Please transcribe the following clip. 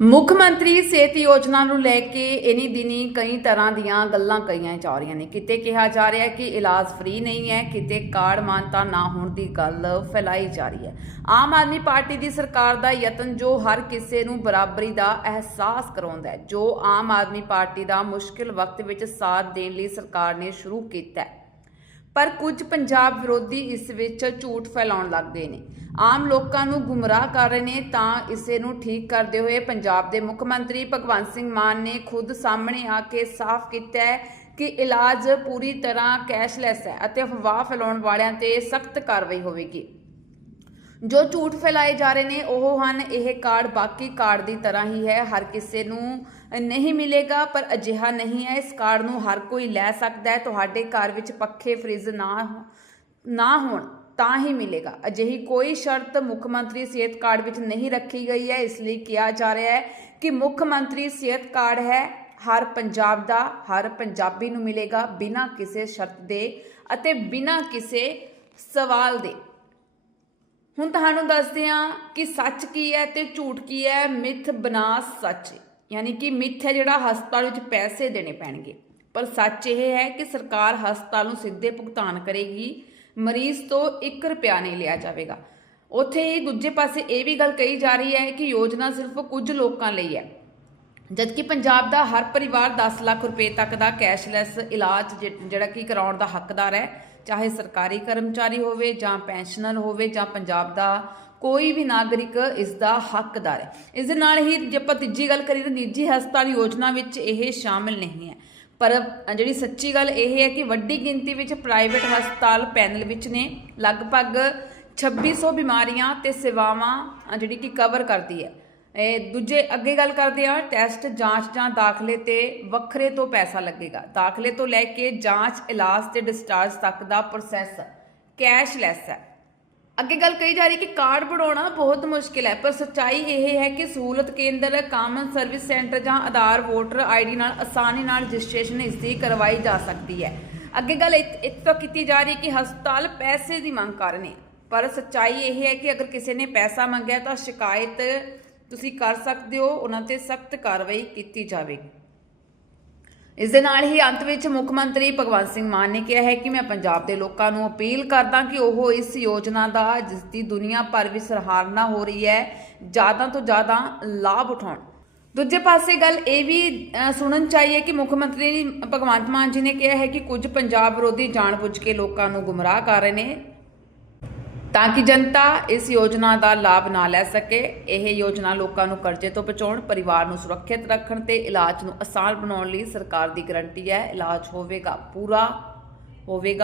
ਮੁੱਖ ਮੰਤਰੀ ਸਿਹਤ ਯੋਜਨਾ ਨੂੰ ਲੈ ਕੇ ਇਨੀ ਦਿਨੀ ਕਈ ਤਰ੍ਹਾਂ ਦੀਆਂ ਗੱਲਾਂ ਕਹੀਆਂ ਜਾ ਰਹੀਆਂ ਨੇ। ਕਿਤੇ ਕਿਹਾ ਜਾ ਰਿਹਾ ਹੈ ਕਿ ਇਲਾਜ ਫ੍ਰੀ ਨਹੀਂ ਹੈ, ਕਿਤੇ ਕਾਰਡ ਮਾਨਤਾ ਨਾ ਹੋਣ ਦੀ ਗੱਲ ਫੈਲਾਈ ਜਾ ਰਹੀ ਹੈ। ਆਮ ਆਦਮੀ ਪਾਰਟੀ ਦੀ ਸਰਕਾਰ ਦਾ ਯਤਨ ਜੋ ਹਰ ਕਿਸੇ ਨੂੰ ਬਰਾਬਰੀ ਦਾ ਅਹਿਸਾਸ ਕਰਾਉਂਦਾ ਹੈ, ਜੋ ਆਮ ਆਦਮੀ ਪਾਰਟੀ ਦਾ ਮੁਸ਼ਕਿਲ ਵਕਤ ਵਿੱਚ ਸਾਥ ਦੇਣ ਲਈ ਸਰਕਾਰ ਨੇ ਸ਼ੁਰੂ ਕੀਤਾ ਹੈ। ਪਰ ਕੁਝ ਪੰਜਾਬ ਵਿਰੋਧੀ ਇਸ ਵਿੱਚ ਝੂਠ ਫੈਲਾਉਣ ਲੱਗ ਗਏ ਨੇ। ਆਮ ਲੋਕਾਂ ਨੂੰ ਗੁੰਮਰਾਹ ਕਰ ਰਹੇ ਨੇ ਤਾਂ ਇਸੇ ਨੂੰ ਠੀਕ ਕਰਦੇ ਹੋਏ ਪੰਜਾਬ ਦੇ ਮੁੱਖ ਮੰਤਰੀ ਭਗਵੰਤ ਸਿੰਘ ਮਾਨ ਨੇ ਖੁਦ ਸਾਹਮਣੇ ਆ ਕੇ ਸਾਫ਼ ਕੀਤਾ ਹੈ ਕਿ ਇਲਾਜ ਪੂਰੀ ਤਰ੍ਹਾਂ ਕੈਸ਼ਲੈਸ ਹੈ ਅਤੇ ਅਫਵਾਹ ਫੈਲਾਉਣ ਵਾਲਿਆਂ ਤੇ ਸਖਤ ਕਾਰਵਾਈ ਹੋਵੇਗੀ। ਜੋ ਝੂਠ ਫੈਲਾਏ ਜਾ ਰਹੇ ਨੇ, ਉਹ ਹਨ, ਇਹ ਕਾਰਡ ਬਾਕੀ ਕਾਰਡ ਦੀ ਤਰ੍ਹਾਂ ਹੀ ਹੈ। ਹਰ ਕਿਸੇ ਨੂੰ ਨਹੀਂ ਮਿਲੇਗਾ, ਪਰ ਅਜਿਹਾ ਨਹੀਂ ਹੈ। ਇਸ ਕਾਰਡ ਨੂੰ ਹਰ ਕੋਈ ਲੈ ਸਕਦਾ ਹੈ। ਤੁਹਾਡੇ ਘਰ ਵਿੱਚ ਪੱਖੇ, ਫ੍ਰਿਜ ਨਾ ਨਾ ਹੋਣ। ਤਾਂ ਹੀ ਮਿਲੇਗਾ। ਅਜਿਹੀ ਕੋਈ ਸ਼ਰਤ ਮੁੱਖ ਮੰਤਰੀ ਸਿਹਤ ਕਾਰਡ ਵਿੱਚ ਨਹੀਂ ਰੱਖੀ ਗਈ ਹੈ। ਇਸ ਲਈ ਕਿਹਾ ਜਾ ਰਿਹਾ ਹੈ ਕਿ ਮੁੱਖ ਮੰਤਰੀ ਸਿਹਤ ਕਾਰਡ ਹੈ। ਹਰ ਪੰਜਾਬ ਦਾ, ਹਰ ਪੰਜਾਬੀ ਨੂੰ ਮਿਲੇਗਾ ਬਿਨਾਂ ਕਿਸੇ ਸ਼ਰਤ ਦੇ ਅਤੇ ਬਿਨਾਂ ਕਿਸੇ ਸਵਾਲ ਦੇ। ਹੁਣ ਤੁਹਾਨੂੰ ਦੱਸਦੇ ਹਾਂ ਕਿ ਸੱਚ ਕੀ ਹੈ ਤੇ ਝੂਠ ਕੀ ਹੈ। ਮਿੱਥ ਬਣਾ ਸੱਚ। ਯਾਨੀ ਕਿ ਮਿੱਥ ਹੈ ਜਿਹੜਾ ਹਸਪਤਾਲ ਵਿੱਚ ਪੈਸੇ ਦੇਣੇ ਪੈਣਗੇ। ਪਰ ਸੱਚ ਇਹ ਹੈ ਕਿ ਸਰਕਾਰ ਹਸਪਤਾਲ ਨੂੰ ਸਿੱਧੇ ਭੁਗਤਾਨ ਕਰੇਗੀ। ਮਰੀਜ਼ ਤੋਂ 1 ਰੁਪਿਆ ਨਹੀਂ ਲਿਆ ਜਾਵੇਗਾ। ਉੱਥੇ ਹੀ ਦੂਜੇ ਪਾਸੇ ਇਹ ਵੀ ਗੱਲ ਕਹੀ ਜਾ ਰਹੀ ਹੈ ਕਿ ਯੋਜਨਾ ਸਿਰਫ ਕੁਝ ਲੋਕਾਂ ਲਈ ਹੈ। ਜਦਕਿ ਪੰਜਾਬ ਦਾ ਹਰ ਪਰਿਵਾਰ 10 ਲੱਖ ਰੁਪਏ ਤੱਕ ਦਾ ਕੈਸ਼ਲੈਸ ਇਲਾਜ ਜਿਹੜਾ ਕਿ ਕਰਾਉਣ ਦਾ ਹੱਕਦਾਰ ਹੈ, ਚਾਹੇ ਸਰਕਾਰੀ ਕਰਮਚਾਰੀ ਹੋਵੇ ਜਾਂ ਪੈਨਸ਼ਨਰ ਹੋਵੇ ਜਾਂ ਪੰਜਾਬ ਦਾ ਕੋਈ ਵੀ ਨਾਗਰਿਕ ਇਸ ਦਾ ਹੱਕਦਾਰ ਹੈ। ਇਸ ਦੇ ਨਾਲ ਹੀ ਜੇ ਆਪਾਂ ਤੀਜੀ ਗੱਲ ਕਰੀਏ ਤਾਂ ਨਿੱਜੀ ਹਸਪਤਾਲ ਯੋਜਨਾ ਵਿੱਚ ਇਹ ਸ਼ਾਮਿਲ ਨਹੀਂ ਹੈ। ਪਰ ਜਿਹੜੀ ਸੱਚੀ ਗੱਲ ਇਹ ਹੈ ਕਿ ਵੱਡੀ ਗਿਣਤੀ ਵਿੱਚ ਪ੍ਰਾਈਵੇਟ ਹਸਪਤਾਲ ਪੈਨਲ ਵਿੱਚ ਨੇ, ਲਗਭਗ 2600 ਬਿਮਾਰੀਆਂ ਤੇ ਸੇਵਾਵਾਂ ਜਿਹੜੀ ਕਿ ਕਵਰ ਕਰਦੀ ਹੈ। ਇਹ ਦੂਜੇ ਅੱਗੇ ਗੱਲ ਕਰਦੇ ਆ ਟੈਸਟ ਜਾਂਚ ਜਾਂ ਦਾਖਲੇ ਤੇ ਵੱਖਰੇ ਤੋਂ ਪੈਸਾ ਲੱਗੇਗਾ। ਦਾਖਲੇ ਤੋਂ ਲੈ ਕੇ ਜਾਂਚ, ਇਲਾਜ ਤੇ ਡਿਸਚਾਰਜ ਤੱਕ ਦਾ ਪ੍ਰੋਸੈਸ ਕੈਸ਼ਲੈਸ ਹੈ। ਅੱਗੇ ਗੱਲ ਕਹੀ ਜਾ ਰਹੀ ਕਿ ਕਾਰਡ ਬਣਾਉਣਾ ਬਹੁਤ ਮੁਸ਼ਕਿਲ ਹੈ, ਪਰ ਸੱਚਾਈ ਇਹ ਹੈ ਕਿ ਸਹੂਲਤ ਕੇਂਦਰ ਕਾਮਨ ਸਰਵਿਸ ਸੈਂਟਰ ਜਾਂ ਆਧਾਰ ਵੋਟਰ ਆਈਡੀ ਨਾਲ ਆਸਾਨੀ ਨਾਲ ਰਜਿਸਟ੍ਰੇਸ਼ਨ ਇਸ ਦੀ ਕਰਵਾਈ ਜਾ ਸਕਦੀ ਹੈ। ਅੱਗੇ ਗੱਲ ਇੱਥੇ ਤੱਕ ਕੀਤੀ ਜਾ ਰਹੀ ਕਿ ਹਸਪਤਾਲ ਪੈਸੇ ਦੀ ਮੰਗ ਕਰ ਰਹੇ ਨੇ, ਪਰ ਸੱਚਾਈ ਇਹ ਹੈ ਕਿ ਅਗਰ ਕਿਸੇ ਨੇ ਪੈਸਾ ਮੰਗਿਆ ਤਾਂ ਸ਼ਿਕਾਇਤ ਤੁਸੀਂ ਕਰ ਸਕਦੇ ਹੋ, ਉਹਨਾਂ ਤੇ ਸਖਤ ਕਾਰਵਾਈ ਕੀਤੀ ਜਾਵੇਗੀ। ਇਸ ਦੇ ਨਾਲ ਹੀ ਅੰਤ ਵਿੱਚ ਮੁੱਖ ਮੰਤਰੀ ਭਗਵੰਤ ਸਿੰਘ ਮਾਨ ਨੇ ਕਿਹਾ ਹੈ ਕਿ ਮੈਂ ਪੰਜਾਬ ਦੇ ਲੋਕਾਂ ਨੂੰ ਅਪੀਲ ਕਰਦਾ ਕਿ ਉਹ ਇਸ ਯੋਜਨਾ ਦਾ ਜਿਸ ਦੀ ਦੁਨੀਆ ਭਰ ਵਿੱਚ ਸਰਾਹਨਾ ਹੋ ਰਹੀ ਹੈ, ਜ਼ਿਆਦਾ ਤੋਂ ਜ਼ਿਆਦਾ ਲਾਭ ਉਠਾਉਣ। ਦੂਜੇ ਪਾਸੇ ਗੱਲ ਇਹ ਵੀ ਸੁਣਨ ਚਾਹੀਏ ਕਿ ਮੁੱਖ ਮੰਤਰੀ ਭਗਵੰਤ ਮਾਨ ਜੀ ਨੇ ਕਿਹਾ ਹੈ ਕਿ ਕੁਝ ਪੰਜਾਬ ਵਿਰੋਧੀ ਜਾਣਬੁੱਝ ਕੇ ਲੋਕਾਂ ਨੂੰ ਗੁੰਮਰਾਹ ਕਰ ਰਹੇ ਨੇ। ਤਾਂ ਕਿ ਜਨਤਾ ਇਸ ਯੋਜਨਾ ਦਾ ਲਾਭ ਨਾ ਲੈ ਸਕੇ। ਇਹ ਯੋਜਨਾ ਲੋਕਾਂ ਨੂੰ ਕਰਜ਼ੇ ਤੋਂ ਬਚਾਉਣ, ਪਰਿਵਾਰ ਨੂੰ ਸੁਰੱਖਿਅਤ ਰੱਖਣ ਤੇ ਇਲਾਜ ਨੂੰ ਆਸਾਨ ਬਣਾਉਣ ਲਈ ਸਰਕਾਰ ਦੀ ਗਰੰਟੀ ਹੈ। ਇਲਾਜ ਹੋਵੇਗਾ, ਪੂਰਾ ਹੋਵੇਗਾ।